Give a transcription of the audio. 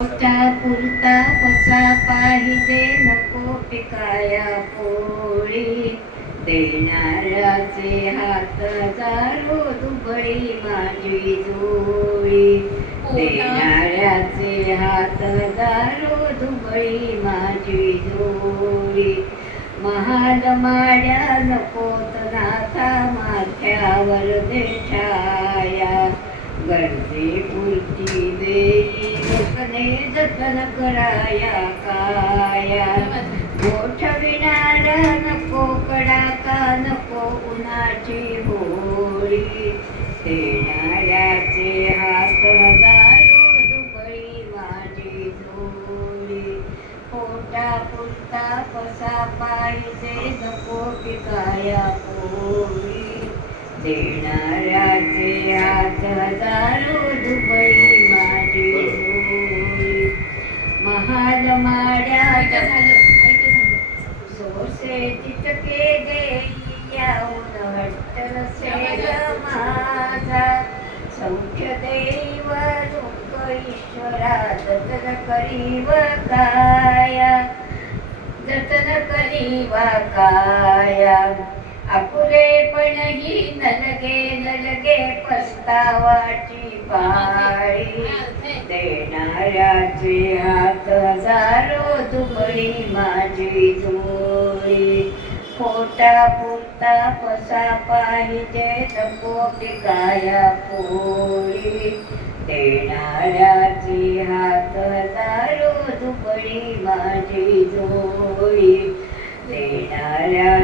पुरता कसा पाहिजे नको पिकाया पोळी देणाऱ्याचे हात जारो दुबळी माझी जोळी देणाऱ्याचे हात जारो दुबळी माझी जोळी महाल माड्या नकोत नाथा माथ्यावर देठाया गरजे पुरती देई रसने जतन कराया काया मोठ विणारा नको कडाका नको उन्हाची होळी देणाऱ्याचे हात हजारो दुबळी माझी जोळी पोटा पुरता कसा पाहिजे नको पिकाया पोळी देणाऱ्याचे हात हजारो दुबळी माझी जोळी महाल माड्या सोसे तितके देई याहून हट्ट नसेल माझा सौख्य देव दुःख ईश्वरा जतन करीव काया जतन करीव काया आपुलेपणही नलगे पस्तावाची पाळी देणाऱ्याचे हात हजारो दुबळी माझी जोळी पोटा पुरता कसा पाहिजे नको पिकाया पोळी देणाऱ्याचे हात हजारो दुबळी माझी जोळी देणाऱ्या